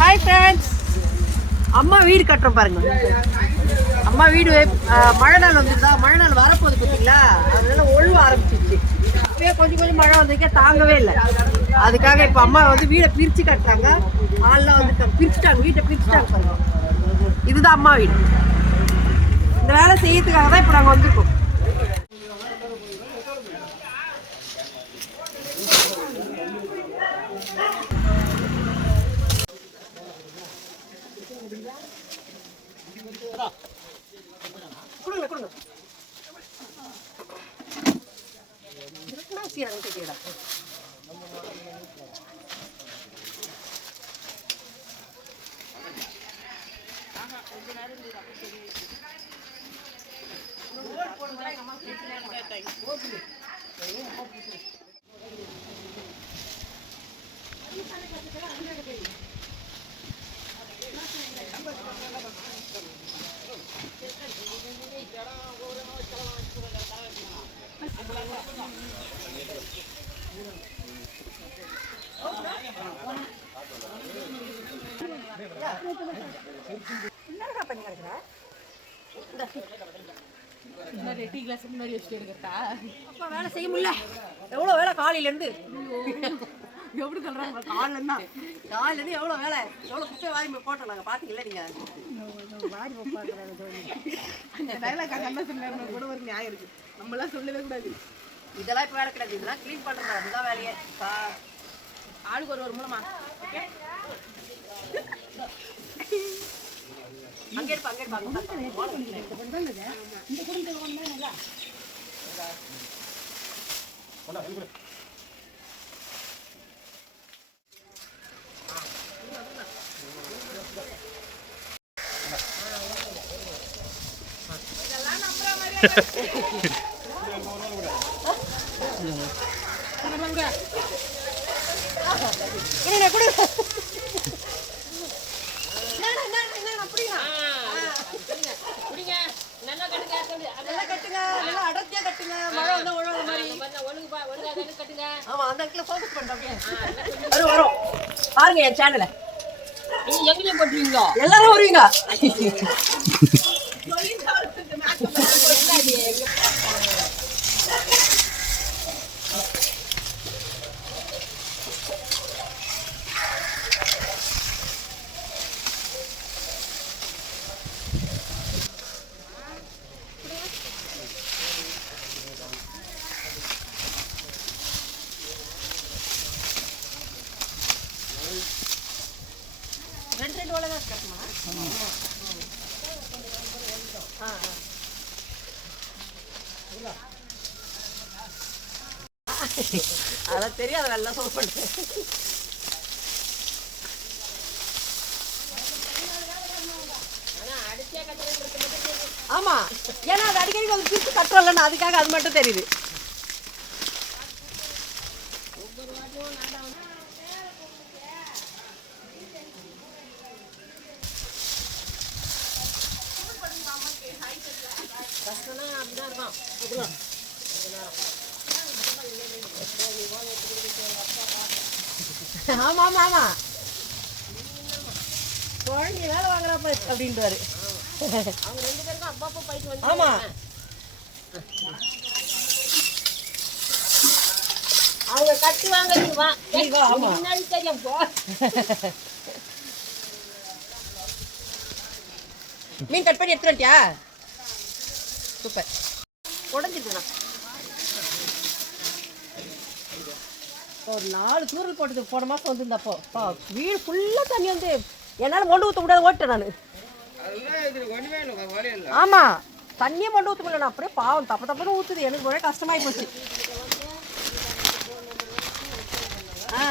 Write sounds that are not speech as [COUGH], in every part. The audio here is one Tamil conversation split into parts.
ஹாய் ஃப்ரெண்ட்ஸ் அம்மா வீடு கட்டுறோம் பாருங்க. அம்மா வீடு மழை நாள் வந்துருந்தா மழை நாள் வரப்போகுது பார்த்தீங்களா? அதனால ஒழுவ ஆரம்பிச்சிருச்சு. இப்பயே கொஞ்சம் கொஞ்சம் மழை வந்ததுக்கே தாங்கவே இல்லை. அதுக்காக இப்போ அம்மா வந்து வீடை பிரித்து கட்டுறாங்க. ஆள்லாம் வந்து பிரிச்சுட்டாங்க வீட்டை பிரிச்சுட்டாங்க பாருங்க. இதுதான் அம்மா வீடு. இந்த வேலை செய்யறதுக்காக தான் இப்போ நாங்கள் வந்திருக்கோம். என்னடா பண்ணி கிடக்குற டீ கிளாஸ் முன்னாடி வச்சுட்டு எடுக்கிறதா அப்பா வேலை செய்ய முடியல. எவ்வளோ வேலை காலையிலேருந்து? எப்படி சொல்றாங்க காலில் இருந்தா காலையிலேருந்து. எவ்வளோ வேலை? எவ்வளோ குப்பை வாரி போட்டோம் நாங்கள் பார்த்தீங்களா நீங்கள் அந்த டைலாக் அண்ணா சொன்னாரு கூட ஒரு நியாயம் இருக்கு. நம்மளாம் சொல்லவே கூடாது. இதெல்லாம் இப்போ வேலை கிடையாது. இதெல்லாம் க்ளீன் பண்ணுறது அதுதான் வேலையே. ஆளுக்கு ஒரு ஒரு மூலமா. அங்கே இருப்பா அங்கே இருப்பா குடுங்க குடுங்க என்னண்ணா, என்னண்ணா, என்னண்ணா, அப்படியா? நல்லா கட்டுங்க நல்லா அடர்த்தியா கட்டுங்க மழை வந்தா ஒழுங்குற மாதிரி ஆமா அந்த இடத்துல ஃபோக்கஸ் வரும் வரும். பாருங்க என் சேனலை எங்கேயும் போட்டுருவீங்களோ? எல்லாரும் வருவீங்க. [LAUGHS] [LAUGHS] அதான் தெரியாது வெள்ளம் சொல்ல ஆமா. ஏன்னா அது அடிக்கடி கொஞ்சம் பிரித்து கட்டுறோம்லன்னு அதுக்காக அது மட்டும் தெரியுது. கஷ்டம்னா அப்படிதான் இருக்கும் ஆமா ஆமா ஆமா குழந்தை வேலை வாங்குறப்ப அப்படின்றாரு அவங்க ரெண்டு பேருக்கும் அப்பா அப்பா போயிட்டு வந்து ஆமா அவங்க கட்டி நீ வா முன்னாடி தெரியும் போ மீன் கட் பண்ணி எடுத்துட்டு சூப்பர். உடஞ்சிருக்குண்ணா ஒரு நாலு தூரல் போட்டது போன மாதம் வந்திருந்தப்போ. பா வீடு ஃபுல்லாக தண்ணி வந்து என்னால் மொண்டு ஊற்ற முடியாது ஓட்டேன் நான். ஆமாம் தண்ணியே மொண்டு ஊற்ற முடியல நான் அப்படியே பாவம் தப்பு தப்புன்னு ஊற்றுது எனக்கு ஒரே கஷ்டமாகி போச்சு. ஆ.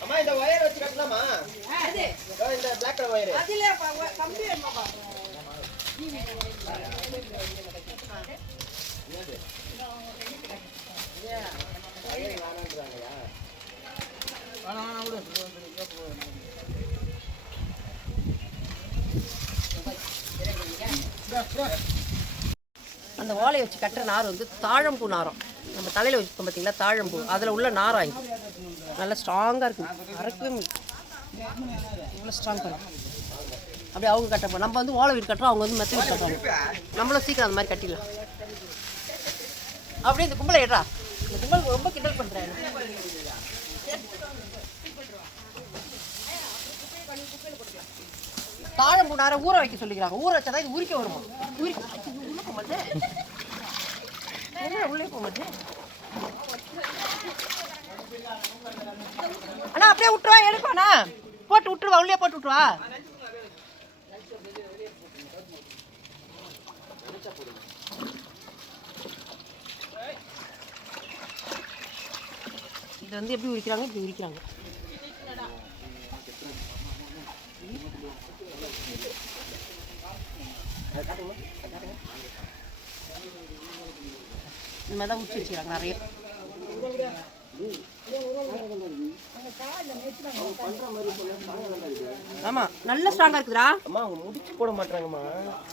அம்மா இந்த ஒயர் வச்சு கட்டலாமா இந்த பிளாக் கலர் ஒயர் அதுல ப- கம்பி வேணுமாப்பா அந்த ஓலையை வச்சு கட்டுற நார் வந்து தாழம்பூ நாரம். நம்ம தலையில் வச்சுப்போம் பார்த்தீங்களா தாழம்பூ. அதில் உள்ள நாராய் நல்லா ஸ்ட்ராங்காக இருக்கும் அரைக்கவே நல்லா இவ்வளோ இருக்கும் பண்ணும் அப்படியே அவங்க கட்டப்போ நம்ம வந்து ஓலை வீடு கட்டுறோம் அவங்க வந்து மெத்த வீடு கட்டுறாங்க நம்மளும் சீக்கிரம் அந்த மாதிரி கட்டிடலாம். அப்படியே இந்த கும்பலை ஏற்றா. இந்த கும்பல் ரொம்ப கிண்டல் பண்ணுறேன் தாழம் பூண்டார ஊற வைக்க சொல்லிக்கிறாங்க. ஊற வச்சா தான் இது உரிக்க வருமா? உரிக்க. ஐயோ, போகும்போது. என்ன உள்ளே போகும்போது. அண்ணா அப்படியே விட்டுருவா எடுப்பாண்ணா போட்டு விட்டுருவா உள்ளே போட்டு விட்டுருவா. இது வந்து எப்படி உரிக்கிறாங்க? இப்படி உரிக்கிறாங்க. இந்த மாதிரி தான் உச்சி வச்சுக்கிறாங்க நிறைய ஆமா. நல்ல ஸ்ட்ராங்கா இருக்குதுடா. அம்மா அவங்க முடிச்சு போட மாட்டாங்கம்மா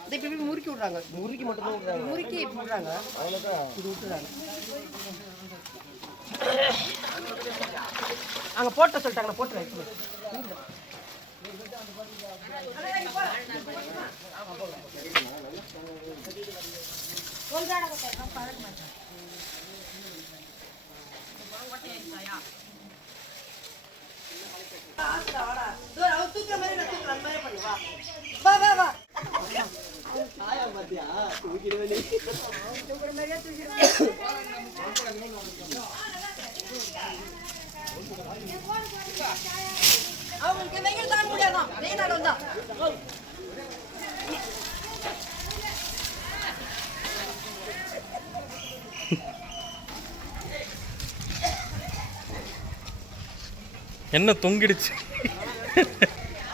இதை இப்படி முறுக்கி விடுறாங்க. முறுக்கி மட்டும் தான் விடுறாங்க. முறுக்கி இப்படி விடுறாங்க. அவ்வளோதான் இது விட்டுறாங்க. அங்க போட்ட சொல்லிட்டாங்க போட்டு வைக்கணும் அவங்களுக்கு வெயில் தாங்க முடியாதான் வெயில் நாள் என்ன தொங்கிடுச்சு?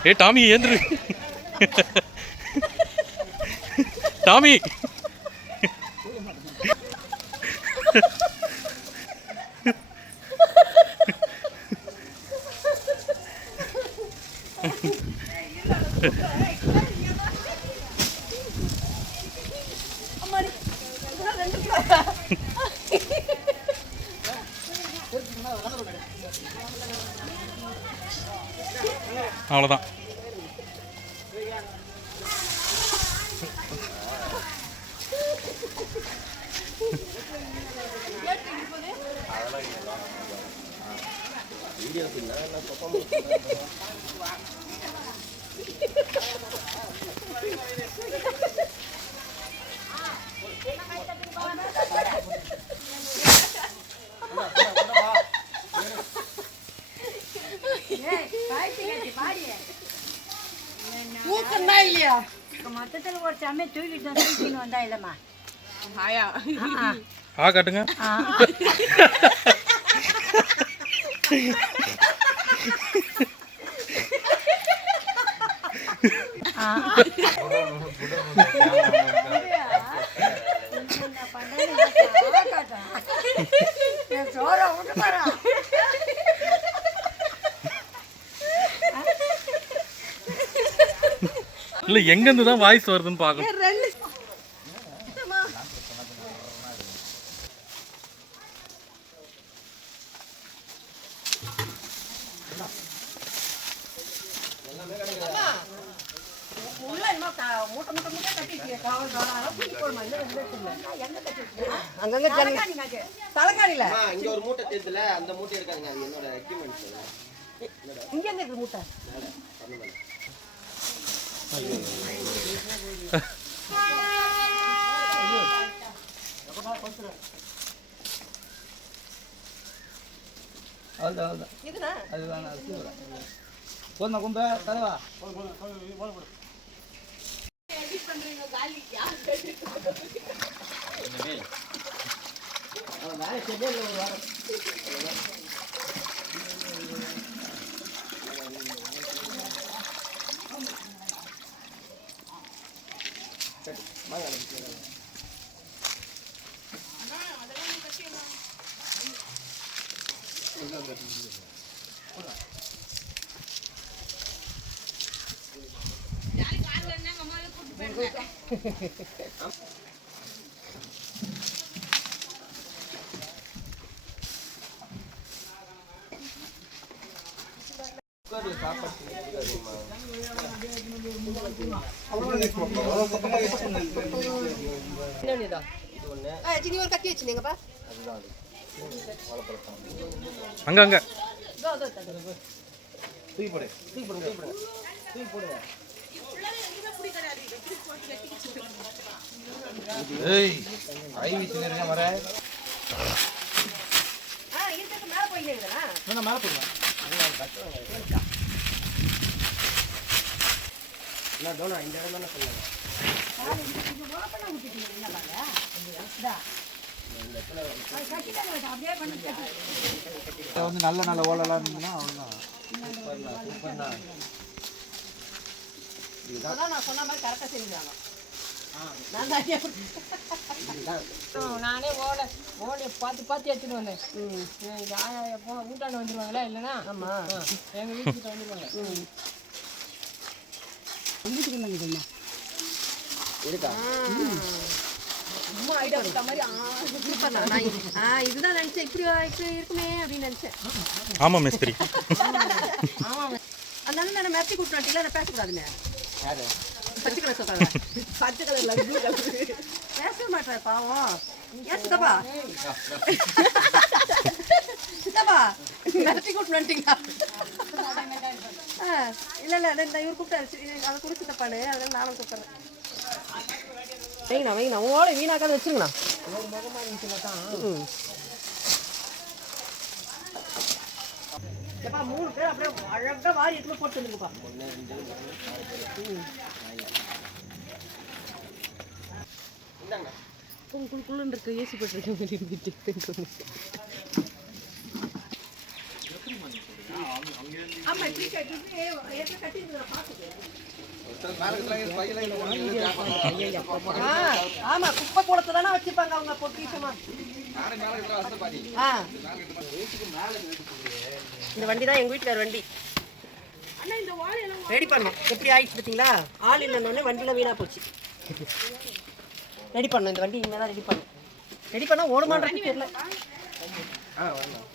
ஏ டாமி ஏந்துரு. டாமி. தூக்கம்னா இல்லையா? மொத்தத்தில் ஒரு சமயம் தூக்கிட்டு வந்து தூக்கின்னு வந்தா இல்லைம்மா ஆ. காட்டுங்க இல்லை எங்கேருந்து தான் வாய்ஸ் வருதுன்னு பார்க்கணும். மூட்டை மூட்டை மூட்டை கட்டிட்டு காவல் அதெல்லாம் தூக்கி போடுமா இல்லை எந்த இடத்துல அங்கங்க ஜன்னி தலைக்காணில அம்மா இங்க ஒரு மூட்டை? தெரியுதுல அந்த மூட்டை இருக்காதுங்க அது என்னோட எக்யூப்மெண்ட்ஸ் இங்க எங்க இருக்கு மூட்டை பண்றீங்க? காலி. யார்? வேலை செய்ய இல்லை ஒரு வாரம். அதெல்லாம் அங்க அங்க. தூக்கி போடு தூக்கி போடுங்க தூக்கி போடுங்க தூக்கி போடுங்க ஏய் ஐ வீசுங்க வர ஆ, இருக்கிறது மேல போயிங்களா நான் மேல போடுங்க நான் டோனா இந்த இடம் தானே சொன்னேன். வந்து நல்ல நல்ல ஓலெல்லாம் இருந்ததுன்னா அவ்வளோதான் இப்பதான் நான் சொன்ன மாதிரி கரெக்டா செஞ்சாங்க. நான் தான் நானே ஓலை பார்த்து பார்த்து எடுத்துட்டு வந்தேன். எப்போ வீட்டாண்ட வந்துருவாங்களா இல்லைன்னா? ஆமா. எங்க வீட்டுக்கிட்ட வந்துருவாங்க. இருக்கா சும்மா ஐடியா கொடுத்த மாதிரி ஆ, இதுதான் நினைச்சேன். இப்படி இருக்குமே அப்படின்னு நினைச்சேன். ஆமா மிஸ்திரி. அதனால நான் மெத்தி கூப்பிட்டாட்டில நான் பேசக்கூடாதுன்னு யாரு? பச்சை கலர் சொல்றாங்க. [LAUGHS] பச்சை கலர்ல ப்ளூ கலர் பேச மாட்டேன் பாவம். ஏன் சித்தப்பா? [LAUGHS] சித்தப்பா [LAUGHS] இல்ல இல்ல இந்த இவர் கூப்பிட்டாரு. அதை கூட சித்தப்பானு அதனால நானும் கூப்பிட்றேன். வைங்கண்ணா வைங்கண்ணா. உங்களோட வீணாக்காத வச்சுருங்கண்ணா. எப்பா மூணு பேர் அப்படியே அழகா வாரி எடுத்து போட்டு வந்துருங்கப்பா இருக்கு. ஏசி போட்டுருக்க மாதிரி இருந்துட்டு ஆமா இப்படி கட்டிட்டு ஏற்ற கட்டி நான் பார்த்துக்கிறேன் ஆ, ஆமா குப்பை குளத்தை தானே வச்சிருப்பாங்க அவங்க பொக்கிஷமா. இந்த வண்டி தான் எங்க வீட்டுக்கார வண்டி. ரெடி பண்ணோம் எப்படி ஆயிடுச்சு பார்த்தீங்களா ஆள் இல்லைன்னொடனே வண்டியில் வீணாக போச்சு. ரெடி பண்ணோம் இந்த வண்டி இனிமேல் தான் ரெடி பண்ணோம் ரெடி பண்ணால் ஓடுமான்றது தெரியல. ஆ வரலாம்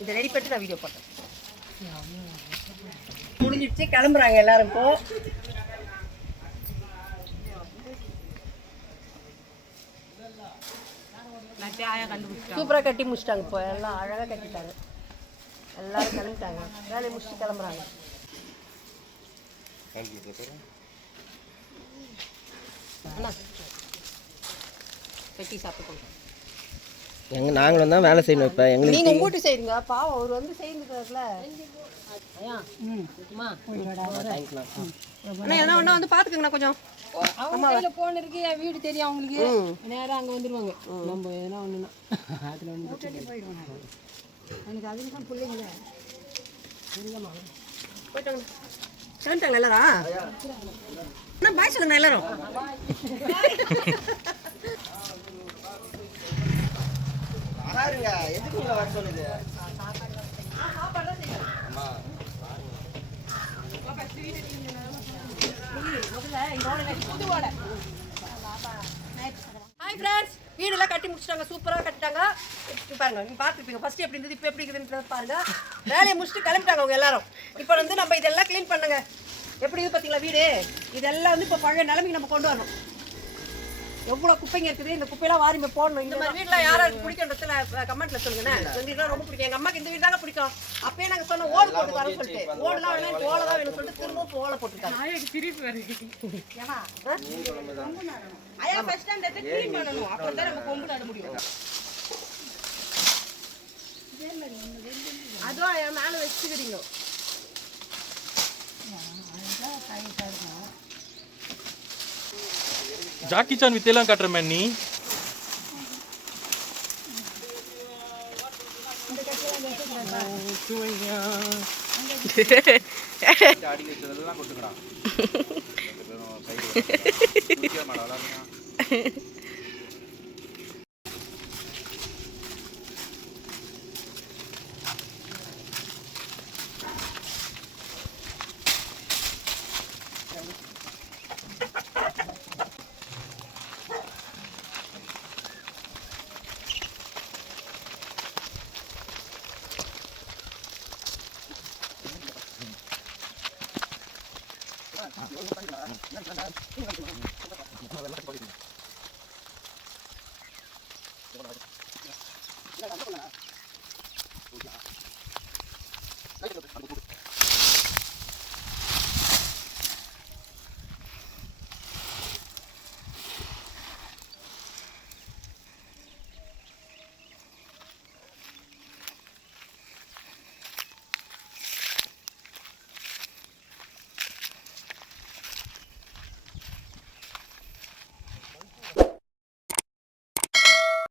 இதை ரெடி பண்ணிட்டு நான் வீடியோ போட்டேன் முடிஞ்சிடுச்சு. கிளம்புறாங்க எல்லாரும் இப்போ. சூப்பராக கட்டி முடிச்சிட்டாங்க இப்போ. எல்லாம் அழகாக கட்டிட்டாங்க. எல்லாரும் கிளம்பிட்டாங்க. வேலையை முடிச்சுட்டு கிளம்புறாங்க. அண்ணா கட்டி சாப்பிட்டு எங்க நாங்களும் தான் வேலை செய்யணும் இப்போ. எங்களுக்கு நீங்க மூட்டு செய்யுங்க. பாவம் அவர் வந்து செய்யுங்கிறதுல அண்ணா. என்ன ஒண்ணா வந்து பாத்துக்கங்கண்ணா கொஞ்சம். அவங்க கையில போன் இருக்கு என் வீடு தெரியும் அவங்களுக்கு. நேரா அங்க வந்துருவாங்க. நம்ம எதனா ஒண்ணுனா அதுல வந்து எனக்கு அதுக்கு பிள்ளைங்களே. போயிட்டாங்க. கிளம்பிட்டாங்க எல்லாரும்? அண்ணா பாய் சொல்லுங்க எல்லாரும். வராருங்க. எதுக்கு உங்களை வர சொல்லுது? ஹாய் ஃப்ரெண்ட்ஸ் வீடெல்லாம் கட்டி முடிச்சிட்டாங்க. சூப்பராக கட்டிட்டாங்க. பாருங்க நீங்கள் பார்த்துருப்பீங்க ஃபஸ்ட்டு எப்படி இருந்தது இப்போ எப்படி இருக்குதுன்றது பாருங்கள் வேலையை முடிச்சுட்டு கிளம்பிட்டாங்க அவங்க எல்லாரும். இப்போ வந்து நம்ம இதெல்லாம் க்ளீன் பண்ணுங்க. எப்படி இது பார்த்தீங்களா வீடு? இதெல்லாம் வந்து இப்போ பழைய நிலைமைக்கு நம்ம கொண்டு வரணும். எவ்வளோ குப்பைங்க இருக்குது? இந்த குப்பையெல்லாம் வாரி போடணும். இந்த மாதிரி வீட்டில் யாராருக்கு பிடிக்கின்றதுல கமெண்ட்ல சொல்லுங்கண்ணே. இந்த வீடுலாம் ரொம்ப பிடிக்கும். எங்கள் அம்மாக்கு இந்த வீடு தாங்க பிடிக்கும். அப்பயே நாங்கள் சொன்னோம் ஓடு போட்டு தரோம்னு சொல்லிட்டு. ஓடுலாம் வேணும் ஓலை தான் வேணும்னு சொல்லிட்டு திரும்ப இப்போ ஓலை போட்டுருக்காங்க ஏன்னா ஐயா ஃபர்ஸ்ட் அந்த க்ளீன் பண்ணணும். அப்பதான் நம்ம கொம்பு நட முடியும். அதுவும் மேலே வச்சுக்கிறீங்க. ஜாக்கி சான் வித்தையெல்லாம் காட்டுறமே நீ. [LAUGHS] [LAUGHS] அடி [LAUGHS] Thank you.